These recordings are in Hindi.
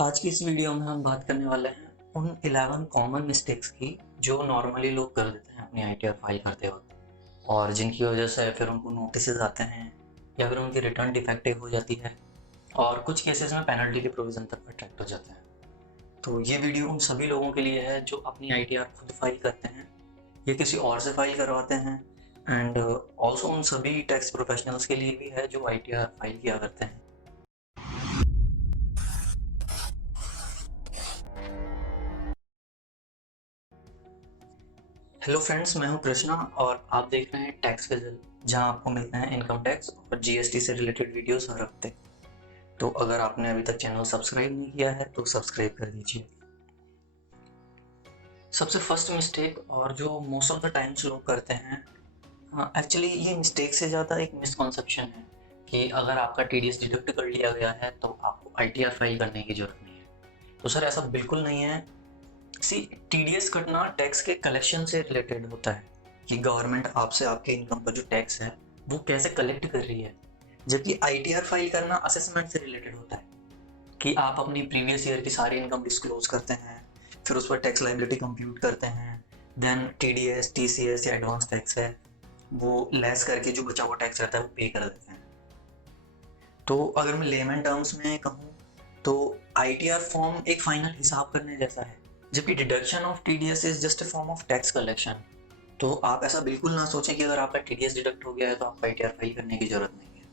आज की इस वीडियो में हम बात करने वाले हैं उन 11 कॉमन मिस्टेक्स की जो नॉर्मली लोग कर देते हैं अपनी आईटीआर फाइल करते वक्त, और जिनकी वजह से फिर उनको नोटिस आते हैं या फिर उनकी रिटर्न डिफेक्टिव हो जाती है और कुछ केसेस में पेनल्टी के प्रोविज़न तक अट्रैक्ट हो जाते हैं। तो ये वीडियो उन सभी लोगों के लिए है जो अपनी आईटीआर खुद फाइल करते हैं या किसी और से फाइल करवाते हैं, एंड ऑल्सो उन सभी टैक्स प्रोफेशनल्स के लिए भी है जो आईटीआर फाइल किया करते हैं। हेलो फ्रेंड्स, मैं हूं कृष्णा और आप देख रहे हैं टैक्स गजल, जहां आपको मिलते हैं इनकम टैक्स और जीएसटी से रिलेटेड वीडियोस हर हफ्ते। तो अगर आपने अभी तक चैनल सब्सक्राइब नहीं किया है तो सब्सक्राइब कर दीजिए। सबसे फर्स्ट मिस्टेक, और जो मोस्ट ऑफ द टाइम्स लोग करते हैं, एक्चुअली ये मिस्टेक से ज़्यादा एक मिसकॉन्सेप्शन है कि अगर आपका टीडीएस डिडक्ट कर लिया गया है तो आपको आईटीआर फाइल करने की जरूरत नहीं है। तो सर ऐसा बिल्कुल नहीं है। सी, टीडीएस कटना टैक्स के कलेक्शन से रिलेटेड होता है कि गवर्नमेंट आपसे आपके इनकम का जो टैक्स है वो कैसे कलेक्ट कर रही है, जबकि आईटीआर फाइल करना असेसमेंट से रिलेटेड होता है कि आप अपनी प्रीवियस ईयर की सारी इनकम डिस्क्लोज करते हैं, फिर उस पर टैक्स लाइबिलिटी कंप्यूट करते हैं, देन टीडीएस टीसीएस या एडवांस टैक्स है वो लेस करके जो बचा हुआ टैक्स रहता है वो पे कर देते हैं। तो अगर मैं लेमन टर्म्स में कहूँ तो आईटीआर फॉर्म एक फाइनल हिसाब करने जैसा है, जबकि deduction of TDS is just a form of tax collection. तो आप ऐसा बिल्कुल ना सोचें कि अगर आपका टीडीएस डिडक्ट हो गया है तो आपको आईटीआर फाइल करने की जरूरत नहीं है।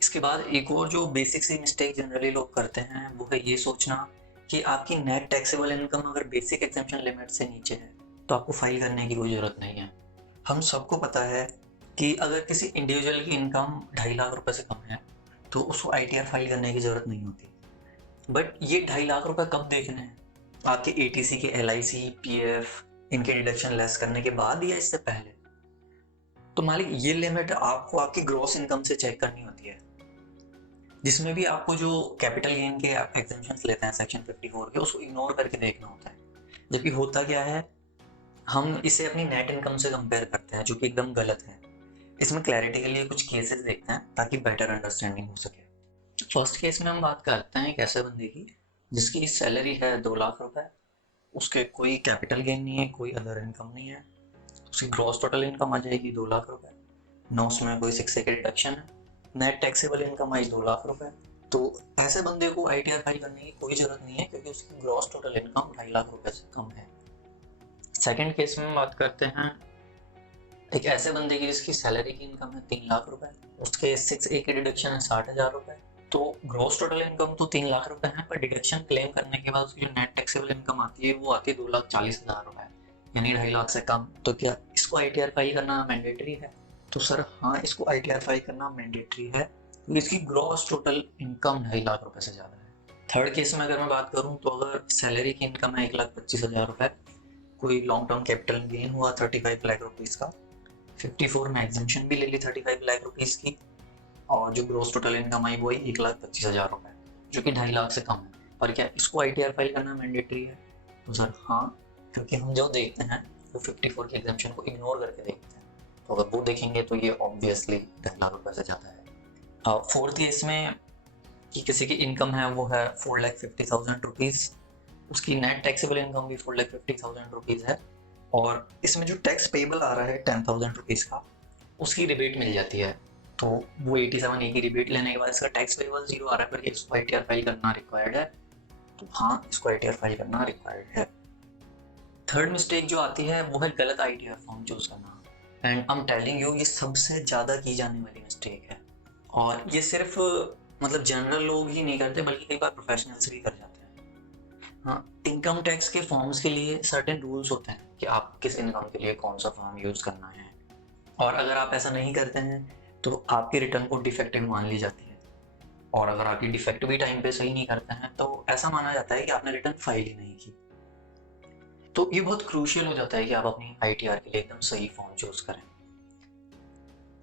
इसके बाद एक और जो बेसिक सी मिस्टेक जनरली लोग करते हैं वो है ये सोचना कि आपकी नेट टैक्सेबल इनकम अगर बेसिक एग्जेम्पशन लिमिट से नीचे है तो आपको फाइल करने की कोई ज़रूरत नहीं है। हम सबको पता है कि अगर किसी इंडिविजुअल की इनकम 2.5 लाख रुपए से कम है तो उसको आईटीआर फाइल करने की ज़रूरत नहीं होती। बट ये 2.5 लाख रुपए कब देखने हैं? आपके एटीसी के एलआईसी पीएफ इनके डिडक्शन लेस करने के बाद या इससे पहले? तो मालिक ये लिमिट आपको आपकी ग्रॉस इनकम से चेक करनी होती है, जिसमें भी आपको जो कैपिटल गेन के आप एग्जेम्पशंस लेते हैं सेक्शन 54 के, उसको इग्नोर करके देखना होता है। जबकि होता क्या है, हम इसे अपनी नेट इनकम से कंपेयर करते हैं, जो कि एकदम गलत है। इसमें क्लैरिटी के लिए कुछ केसेस देखते हैं ताकि बेटर अंडरस्टैंडिंग हो सके। फर्स्ट केस में हम बात करते हैं एक ऐसे बंदे की जिसकी सैलरी है 2 लाख रुपए, उसके कोई कैपिटल गेन नहीं है, कोई अदर इनकम नहीं है, उसकी ग्रॉस टोटल इनकम आ जाएगी 2 लाख रुपए, ना उसमें कोई 6 के डिडक्शन है, नेट टैक्सेबल इनकम आई 2 लाख रुपए। तो ऐसे बंदे को आईटीआर फाइल करने की कोई जरूरत नहीं है क्योंकि उसकी ग्रॉस टोटल इनकम 2.5 लाख रुपए से कम है। सेकेंड केस में हम बात करते हैं एक ऐसे बंदे की जिसकी सैलरी की इनकम है 3 लाख रुपए, उसके 6 की डिडक्शन है 60,000 रुपए। तो ग्रॉस टोटल इनकम तो 3 लाख रुपए है, पर डिडक्शन क्लेम करने के बाद उसकी जो नेट टैक्सेबल इनकम आती है वो आती है 2,40,000 रुपए, यानी 2.5 लाख से कम। तो क्या इसको आईटीआर फाइल करना मैंडेटरी है? तो सर हाँ, इसको आईटीआर फाइल करना मैंडेटरी है क्योंकि इसकी ग्रॉस टोटल इनकम 2.5 लाख रुपए से ज्यादा है। थर्ड केस में अगर मैं बात करूँ तो अगर सैलरी की इनकम है 1,25,000 रुपए, कोई लॉन्ग टर्म कैपिटल गेन हुआ 35 लाख रुपीज का, 54 में एग्जेम्पशन भी ले ली 35 लाख रुपीज की, और जो ग्रोस टोटल इनकम आई वो 1,25,000 रुपए, जो कि 2.5 लाख से कम है। पर क्या इसको आईटीआर फाइल करना मैंडेटरी है? तो सर हाँ, क्योंकि हम जो देखते हैं वो 54 के एग्जेम्पशन को इग्नोर करके देखते हैं, तो अगर वो देखेंगे तो ये ऑब्वियसली 2.5 लाख रुपए से ज़्यादा है। फोर्थ केस में कि किसी की इनकम है वो है 4,50,000 रुपीज़, उसकी नेट टैक्सेबल इनकम भी 4,50,000 रुपीज़ है, और इसमें जो टैक्स पेबल आ रहा है 10,000 रुपीज़ का, उसकी रिबेट मिल जाती है। तो वो 87A की रिबेट लेने के बाद इसका टैक्स पेबल 0 आ रहा है, पर इसको आईटीआर फाइल करना रिक्वायर्ड है। तो हाँ, इसको आईटीआर फाइल करना रिक्वायर्ड है। थर्ड मिस्टेक जो आती है वो है गलत आईटीआर फॉर्म चूज करना, and I am telling you ये सबसे ज़्यादा की जाने वाली मिस्टेक है, और ये सिर्फ मतलब जनरल लोग ही नहीं करते बल्कि कई बार प्रोफेशनल्स भी कर जाते हैं। हाँ, इनकम टैक्स के फॉर्म्स के लिए सर्टेन रूल्स होते हैं कि आप किस इनकम के लिए कौन सा फॉर्म यूज़ करना है, और अगर आप ऐसा नहीं करते हैं तो आपकी रिटर्न को डिफेक्टिव मान ली जाती है, और अगर आपकी डिफेक्ट भी टाइम पे सही नहीं करते हैं तो ऐसा माना जाता है कि आपने रिटर्न फाइल ही नहीं की। तो ये बहुत क्रूशियल हो जाता है कि आप अपनी आईटीआर के लिए एकदम सही फॉर्म चूज करें।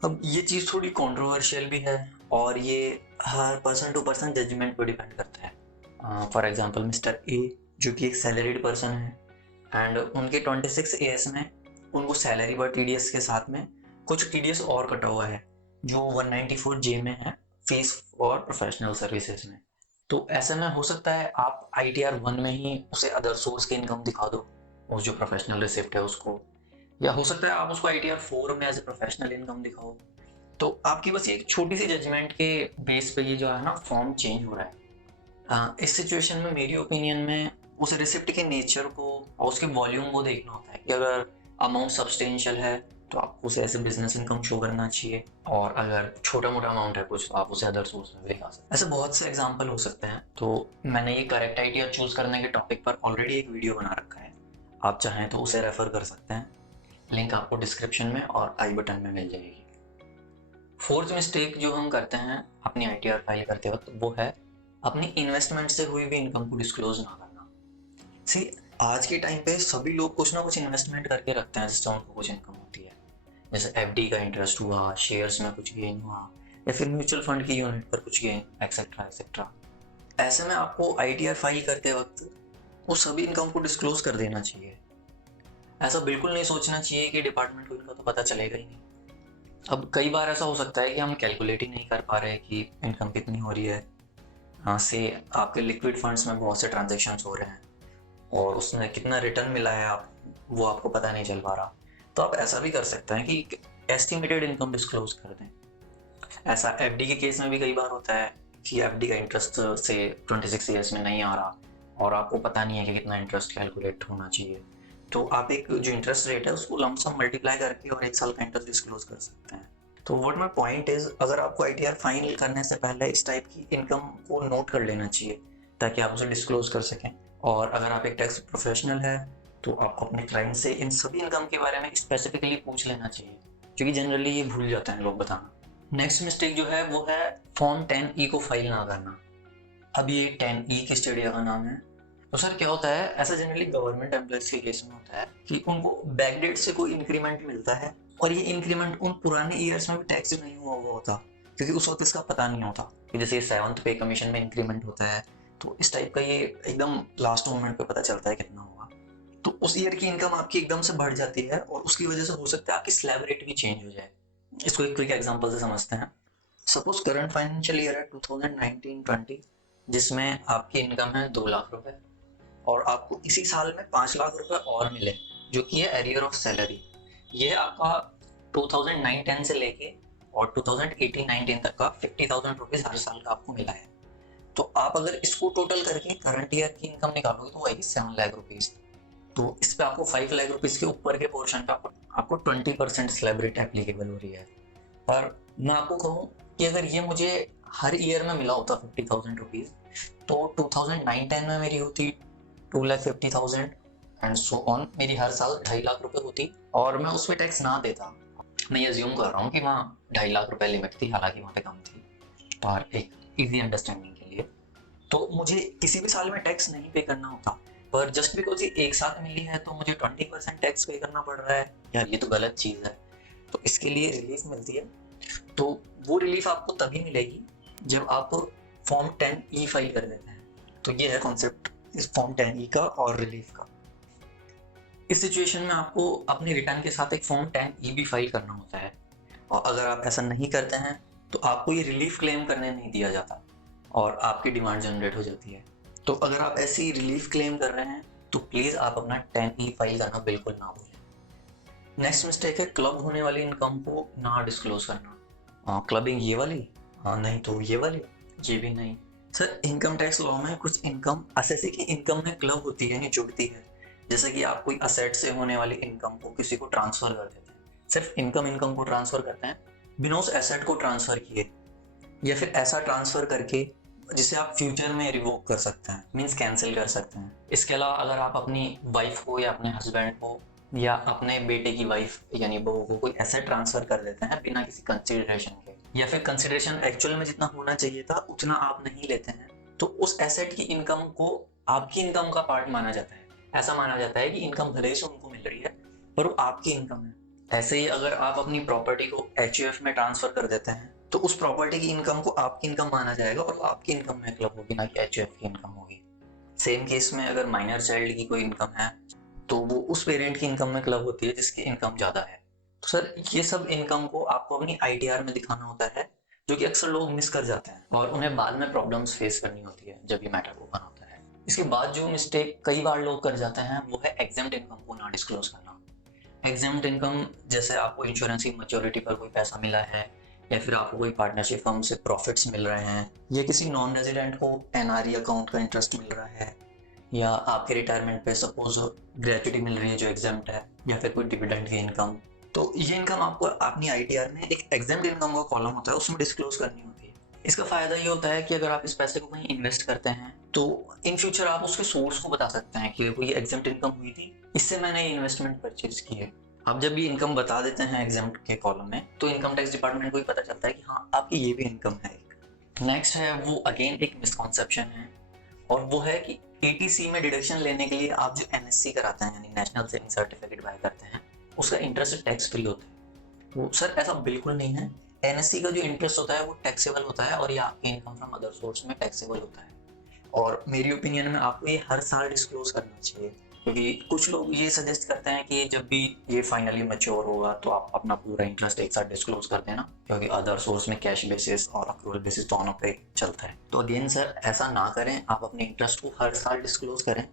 अब ये चीज़ थोड़ी कंट्रोवर्शियल भी है, और ये हर पर्सन टू पर्सन जजमेंट पर डिपेंड करता है। फॉर एग्जांपल मिस्टर ए, जो कि एक सैलरीड पर्सन है, एंड उनके 26 एएस में उनको सैलरी पर टीडीएस के साथ में कुछ टीडीएस और कटा हुआ है जो 194 जे में है, फीस फॉर प्रोफेशनल सर्विसेज में। तो ऐसे में हो सकता है आप ITR 1 में ही उसे अदर सोर्स की इनकम दिखा दो, उस जो प्रोफेशनल रिसिप्ट है उसको, या हो सकता है आप उसको ITR 4 में एज ए प्रोफेशनल इनकम दिखाओ। तो आपकी बस एक छोटी सी जजमेंट के बेस पे ये जो है ना फॉर्म चेंज हो रहा है। इस सिचुएशन में मेरी ओपिनियन में उस रिसिप्ट के नेचर को और उसके वॉल्यूम को देखना होता है कि अगर अमाउंट सब्सटेंशियल है तो आपको उसे ऐसे बिजनेस इनकम शो करना चाहिए, और अगर छोटा मोटा अमाउंट है कुछ तो आप उसे अदर सोर्स में भी दिखा सकते हैं। ऐसे बहुत से एग्जांपल हो सकते हैं। तो मैंने ये करेक्ट आइडिया चूज करने के टॉपिक पर ऑलरेडी एक वीडियो बना रखा है, आप चाहें तो उसे रेफर कर सकते हैं, लिंक आपको डिस्क्रिप्शन में और आई बटन में मिल जाएगी। फोर्थ मिस्टेक जो हम करते हैं अपनी ITR फाइल करते वक्त वो है अपनी इन्वेस्टमेंट से हुई भी इनकम को डिस्क्लोज ना करना। सी, आज के टाइम पे सभी लोग कुछ ना कुछ इन्वेस्टमेंट करके रखते हैं जिससे उनको कुछ इनकम होती है, जैसे FD का इंटरेस्ट हुआ, शेयर्स में कुछ गेन हुआ, या फिर म्यूचुअल फंड की यूनिट पर कुछ गेन, एक्सेट्रा एक्सेट्रा। ऐसे में आपको ITR फाइल करते वक्त वो सभी इनकम को डिस्क्लोज कर देना चाहिए। ऐसा बिल्कुल नहीं सोचना चाहिए कि डिपार्टमेंट को इनका तो पता चलेगा ही नहीं। अब कई बार ऐसा हो सकता है कि हम कैलकुलेट ही नहीं कर पा रहे कि इनकम कितनी हो रही है। हाँ, से आपके लिक्विड फंड्स में बहुत से ट्रांजेक्शन्स हो रहे हैं और उसमें कितना रिटर्न मिला है आप वो आपको पता नहीं चल पा रहा। तो आप ऐसा भी कर सकते हैं कि एस्टिमेटेड इनकम डिस्क्लोज कर दें। ऐसा FD के केस में भी कई बार होता है कि FD का इंटरेस्ट से 26 ईयर्स में नहीं आ रहा और आपको पता नहीं है कि कितना इंटरेस्ट कैलकुलेट होना चाहिए। तो आप एक जो इंटरेस्ट रेट है उसको लमसम मल्टीप्लाई करके और 1 साल का इंटरेस्ट डिस्क्लोज कर सकते हैं। तो व्हाट माय पॉइंट इज, अगर आपको ITR फाइनल करने से पहले इस टाइप की इनकम को नोट कर लेना चाहिए ताकि आप उसे डिस्क्लोज कर सकें। और अगर आप एक टैक्स प्रोफेशनल है तो आपको अपने क्लाइंट से इन सभी इनकम के बारे में स्पेसिफिकली पूछ लेना चाहिए, क्योंकि जनरली ये भूल जाते हैं लोग बताना। नेक्स्ट मिस्टेक जो है वो है फॉर्म 10E को फाइल ना करना। अब ये 10E किस स्टडी का नाम है? तो सर क्या होता है, ऐसा जनरली गवर्नमेंट एम्प्लॉयज के केस में होता है कि उनको बैकडेट से कोई इंक्रीमेंट मिलता है और ये इंक्रीमेंट उन पुराने ईयर्स में भी टैक्स नहीं हुआ हुआ होता, क्योंकि उस वक्त इसका पता नहीं होता कि जैसे 7th पे कमीशन में इंक्रीमेंट होता है तो इस टाइप का ये एकदम लास्ट मोमेंट पे पता चलता है कितना होगा। तो उस ईयर की इनकम आपकी एकदम से बढ़ जाती है और उसकी वजह से हो सकता है आपकी स्लैब रेट भी चेंज हो जाए। इसको एक क्विक एग्जांपल से समझते हैं। सपोज करंट फाइनेंशियल ईयर है 2019-20, जिसमें आपकी इनकम है 2 लाख रुपए और आपको इसी साल में 5 लाख रुपए और मिले जो कि है एरियर ऑफ सैलरी। ये आपका 2009-10 से लेके और 2018-19 तक का 50,000 रुपीज हर साल का आपको मिला है। तो आप अगर इसको टोटल करके करंट ईयर की इनकम निकालोगे तो वही 7 लाख रुपीज। तो इस पे आपको 5 लाख रुपीज के ऊपर के पोर्शन पे आपको 20% स्लैब रेट एप्लीकेबल हो रही है। और मैं आपको कहूँ कि अगर ये मुझे हर ईयर में मिला होता 50,000 रुपीज तो 2009-10 में मेरी होती 2,50,000 एंड सो ऑन, मेरी हर साल 2.5 लाख रुपए होती और मैं उसमें टैक्स ना देता। मैं ये अज्यूम कर रहा हूँ कि वहाँ 2.5 लाख रुपए लिमिट थी, हालांकि वहाँ पे कम थी और एक इजी अंडरस्टैंडिंग के लिए। तो मुझे किसी भी साल में टैक्स नहीं पे करना होता, पर जस्ट बिकॉज ये एक साथ मिली है तो मुझे 20% टैक्स पे करना पड़ रहा है। यार ये तो गलत चीज़ है। तो इसके लिए रिलीफ मिलती है। तो वो रिलीफ आपको तभी मिलेगी जब आप फॉर्म 10E फाइल कर देते हैं। तो ये है कॉन्सेप्ट इस फॉर्म 10E का और रिलीफ का। इस सिचुएशन में आपको अपने रिटर्न के साथ एक फॉर्म 10E भी फाइल करना होता है और अगर आप ऐसा नहीं करते हैं तो आपको ये रिलीफ क्लेम करने नहीं दिया जाता और आपकी डिमांड जनरेट हो जाती है। तो अगर आप ऐसी रिलीफ क्लेम कर रहे हैं तो प्लीज़ आप अपना 10E फाइल करना बिल्कुल ना भूलें। नेक्स्ट मिस्टेक है क्लब होने वाली इनकम को ना डिस्क्लोज करना। क्लबिंग ये वाली? नहीं तो ये वाली? ये भी नहीं सर। इनकम टैक्स लॉ में कुछ इनकम असेसी की इनकम में क्लब होती है, यानी जुड़ती है। जैसे कि आप कोई असेट से होने वाली इनकम को किसी को ट्रांसफर कर देते हैं, सिर्फ इनकम को ट्रांसफर करते हैं बिना उस एसेट को ट्रांसफर किए, या फिर ऐसा ट्रांसफर करके जिसे आप फ्यूचर में रिवोक कर सकते हैं, मींस कैंसिल कर सकते हैं। इसके अलावा अगर आप अपनी वाइफ को या अपने हस्बैंड को या अपने बेटे की वाइफ यानी बहू को कोई एसेट ट्रांसफर कर देते हैं बिना किसी कंसिडरेशन के, या फिर कंसिडरेशन एक्चुअल में जितना होना चाहिए था उतना आप नहीं लेते हैं, तो उस एसेट की इनकम को आपकी इनकम का पार्ट माना जाता है। ऐसा माना जाता है कि इनकम भले ही से उनको मिल रही है पर वो आपकी इनकम है। ऐसे ही अगर आप अपनी प्रॉपर्टी को HUF में ट्रांसफर कर देते हैं तो उस प्रॉपर्टी की इनकम को आपकी इनकम माना जाएगा और आपकी इनकम में क्लब होगी, ना कि HUF की इनकम होगी। सेम केस में अगर माइनर चाइल्ड की कोई इनकम है तो वो उस पेरेंट की इनकम में क्लब होती है जिसकी इनकम ज्यादा है। तो सर ये सब इनकम को आपको अपनी ITR में दिखाना होता है जो कि अक्सर लोग मिस कर जाते हैं और उन्हें बाद में प्रॉब्लम्स फेस करनी होती है जब ये मैटर ओपन होता है। इसके बाद जो मिस्टेक कई बार लोग कर जाते हैं वो है एग्जेम्प्ट इनकम को ना डिस्क्लोज करना। एग्जेम्प्ट इनकम जैसे आपको इंश्योरेंस की मैच्योरिटी पर कोई पैसा मिला है, या फिर आपको कोई पार्टनरशिप फर्म से प्रॉफिट्स मिल रहे हैं, या किसी नॉन रेजिडेंट को एनआरई अकाउंट का इंटरेस्ट मिल रहा है, या आपके रिटायरमेंट पे सपोज ग्रेचुटी मिल रही है जो एग्जेम्प्ट है, या फिर कोई डिविडेंड की इनकम, तो ये इनकम आपको अपनी आईटीआर में एक एग्जेम्प्ट इनकम का कॉलम होता है उसमें डिस्क्लोज करनी होती है। इसका फायदा ये होता है कि अगर आप इस पैसे को कहीं इन्वेस्ट करते हैं तो इन फ्यूचर आप उसके सोर्स को बता सकते हैं कि देखो ये एग्जेम्प्ट इनकम हुई थी, इससे मैंने ये इन्वेस्टमेंट परचेज की है। आप जब भी इनकम बता देते हैं एग्जेम्प्ट के कॉलम में तो इनकम टैक्स डिपार्टमेंट को ही पता चलता है कि हाँ आपकी ये भी इनकम है। नेक्स्ट है वो अगेन एक मिसकॉन्सेप्शन है, और वो है कि एटीसी में डिडक्शन लेने के लिए आप जो एनएससी कराते हैं यानी नेशनल सेविंग सर्टिफिकेट बाय करते हैं उसका इंटरेस्ट टैक्स फ्री होता है। वो सर ऐसा बिल्कुल नहीं है। एनएससी का जो इंटरेस्ट होता है वो टैक्सेबल होता है और ये आपकी इनकम फ्रॉम अदर सोर्स में टैक्सेबल होता है, और मेरी ओपिनियन में आपको ये हर साल डिस्क्लोज करना चाहिए, क्योंकि कुछ लोग ये सजेस्ट करते हैं कि जब भी ये फाइनली मैच्योर होगा तो आप अपना पूरा इंटरेस्ट एक साथ डिस्क्लोज कर देना, क्योंकि अदर सोर्स में कैश बेसिस और अक्रूवल बेसिस दोनों पे चलता है। तो अगेन सर ऐसा ना करें, आप अपने इंटरेस्ट को हर साल डिस्क्लोज करें,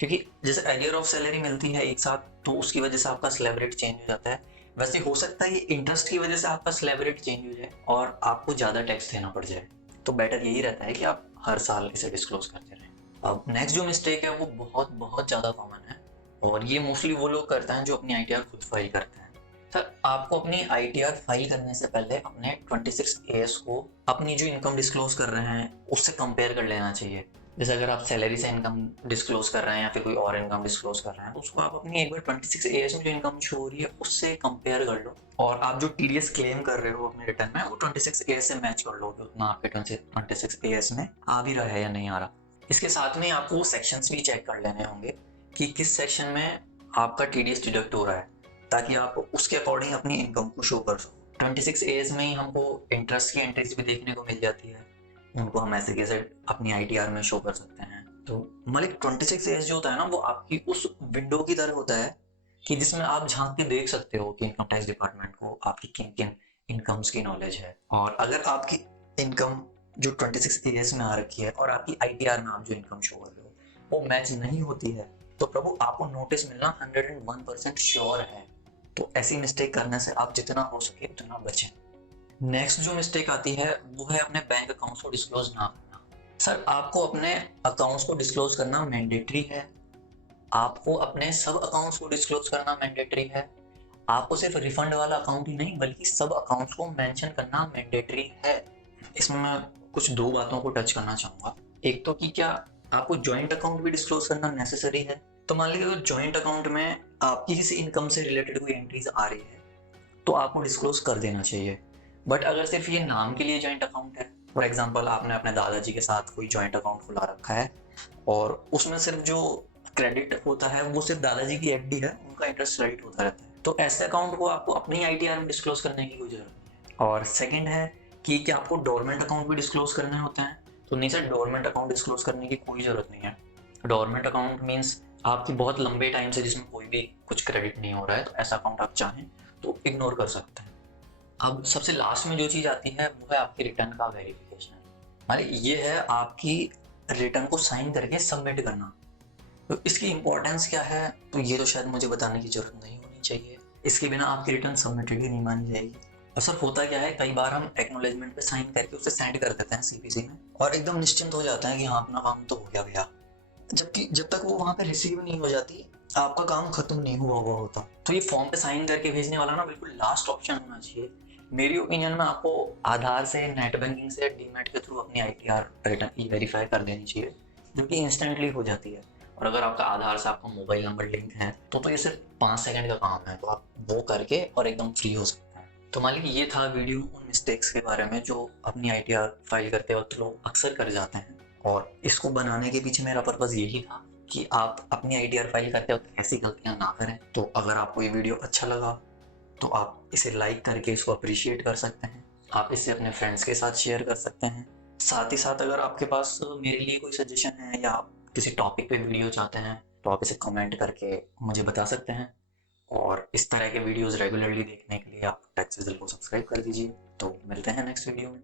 क्योंकि जैसे एरियर ऑफ सैलरी मिलती है एक साथ तो उसकी वजह से आपका स्लैब रेट चेंज हो जाता है, वैसे हो सकता है ये इंटरेस्ट की वजह से आपका स्लैब रेट चेंज हो जाए और आपको ज़्यादा टैक्स देना पड़ जाए। तो बेटर यही रहता है कि आप हर साल इसे डिस्क्लोज करते रहें। अब नेक्स्ट जो मिस्टेक है वो बहुत बहुत ज़्यादा कॉमन है, और ये मोस्टली वो लोग करते हैं जो अपनी आईटीआर खुद फाइल करते हैं। सर आपको अपनी आईटीआर फाइल करने से पहले अपने 26 एएस को अपनी जो इनकम डिस्क्लोज कर रहे हैं उससे कंपेयर कर लेना चाहिए। जैसे अगर आप सैलरी से इनकम डिस्क्लोज कर रहे हैं या फिर कोई और इनकम डिस्क्लोज कर रहे हैं तो उसको आप अपनी एक बार 26 एएस में जो इनकम शो हो रही है उससे कंपेयर कर लो, और आप जो टीडीएस क्लेम कर रहे हो अपने रिटर्न में वो 26 एएस से मैच कर लो कि उतना आपके 26 एएस में आ भी रहा है या नहीं आ रहा। इसके साथ में आपको सेक्शंस भी चेक कर लेने होंगे कि किस सेक्शन में आपका टीडीएस डिडक्ट हो रहा है, ताकि आप उसके अकॉर्डिंग अपनी इनकम को शो कर सको। 26 एएस में ही हमको इंटरेस्ट की एंट्रीज भी देखने को मिल जाती है, उनको हम ऐसे कैसे अपनी आईटीआर में शो कर सकते हैं। तो मलिक 26 एज जो होता है ना वो आपकी उस विंडो की तरह होता है कि जिसमें आप झांक के देख सकते हो कि इनकम टैक्स डिपार्टमेंट को आपकी किन किन इनकम्स की नॉलेज है, और अगर आपकी इनकम जो 26 एज में आ रखी है और आपकी आईटीआर में आप जो इनकम शो कर रहे हो वो मैच नहीं होती है तो प्रभु आपको नोटिस मिलना 101% श्योर है। तो ऐसी मिस्टेक करने से आप जितना हो सके उतना बचें। नेक्स्ट जो मिस्टेक आती है वो है अपने बैंक अकाउंट्स को डिस्क्लोज ना करना। सर आपको अपने अकाउंट्स को डिस्क्लोज करना मैंडेटरी है, आपको अपने सब अकाउंट्स को डिस्क्लोज करना मैंडेटरी है, आपको सिर्फ रिफंड वाला अकाउंट ही नहीं बल्कि सब अकाउंट्स को मेंशन करना मैंडेटरी है। इसमें मैं कुछ दो बातों को टच करना चाहूंगा। एक तो कि क्या आपको जॉइंट अकाउंट भी डिस्क्लोज करना नेसेसरी है। तो मान लीजिए अगर जॉइंट अकाउंट में आपकी किसी इनकम से रिलेटेड कोई एंट्रीज आ रही है तो आपको डिस्क्लोज कर देना चाहिए। बट अगर सिर्फ ये नाम के लिए जॉइंट अकाउंट है, फॉर एग्जांपल आपने अपने दादाजी के साथ कोई जॉइंट अकाउंट खुला रखा है और उसमें सिर्फ जो क्रेडिट होता है वो सिर्फ दादाजी की एफडी है, उनका इंटरेस्ट क्रेडिट होता रहता है, तो ऐसे अकाउंट को आपको अपनी आईटीआर में डिस्क्लोज करने की कोई जरूरत नहीं है। और सेकंड है कि क्या आपको डोरमेंट अकाउंट भी डिस्क्लोज करने होते हैं, तो नहीं सर डोरमेंट अकाउंट डिस्क्लोज करने की कोई जरूरत नहीं है। डोरमेंट अकाउंट मीन्स आपकी बहुत लंबे टाइम से जिसमें कोई भी कुछ क्रेडिट नहीं हो रहा है, तो ऐसा अकाउंट आप चाहें तो इग्नोर कर सकते हैं। अब सबसे लास्ट में जो चीज आती है वो है आपकी रिटर्न का वेरिफिकेशन। माने ये है आपकी रिटर्न को साइन करके सबमिट करना। तो इसकी इंपॉर्टेंस क्या है तो ये तो शायद मुझे बताने की जरूरत नहीं होनी चाहिए, इसके बिना आपकी रिटर्न सबमिटेड ही नहीं मानी जाएगी। और सर होता क्या है कई बार हम एक्नॉलेजमेंट पे साइन करके उसे सेंड कर देते हैं सीपीसी में और एकदम निश्चिंत हो जाता है कि हाँ अपना काम तो हो गया भैया, जबकि जब तक वो वहां पे रिसीव नहीं हो जाती आपका काम खत्म नहीं हुआ होता। तो ये फॉर्म पे साइन करके भेजने वाला ना बिल्कुल लास्ट ऑप्शन होना चाहिए। मेरी ओपिनियन में आपको आधार से, नेट बैंकिंग से, डीमैट के थ्रू अपनी आईटीआर रिटर्न वेरीफाई कर देनी चाहिए, जो कि इंस्टेंटली हो जाती है। और अगर आपका आधार से आपका मोबाइल नंबर लिंक है तो ये सिर्फ 5 सेकंड का काम है, तो आप वो करके और एकदम फ्री हो सकते हैं। तो मान लीजिए ये था वीडियो उन मिस्टेक्स के बारे में जो अपनी आईटीआर फाइल करते वक्त लोग अक्सर कर जाते हैं, और इसको बनाने के पीछे मेरा पर्पज़ यही था कि आप अपनी आईटीआर फाइल करते वक्त ऐसी गलतियां ना करें। तो अगर आपको ये वीडियो अच्छा लगा तो आप इसे लाइक करके इसको अप्रिशिएट कर सकते हैं, आप इसे अपने फ्रेंड्स के साथ शेयर कर सकते हैं। साथ ही साथ अगर आपके पास मेरे लिए कोई सजेशन है या आप किसी टॉपिक पे वीडियो चाहते हैं तो आप इसे कमेंट करके मुझे बता सकते हैं। और इस तरह के वीडियोस रेगुलरली देखने के लिए आप टेक सिज़ल को सब्सक्राइब कर दीजिए। तो मिलते हैं नेक्स्ट वीडियो में।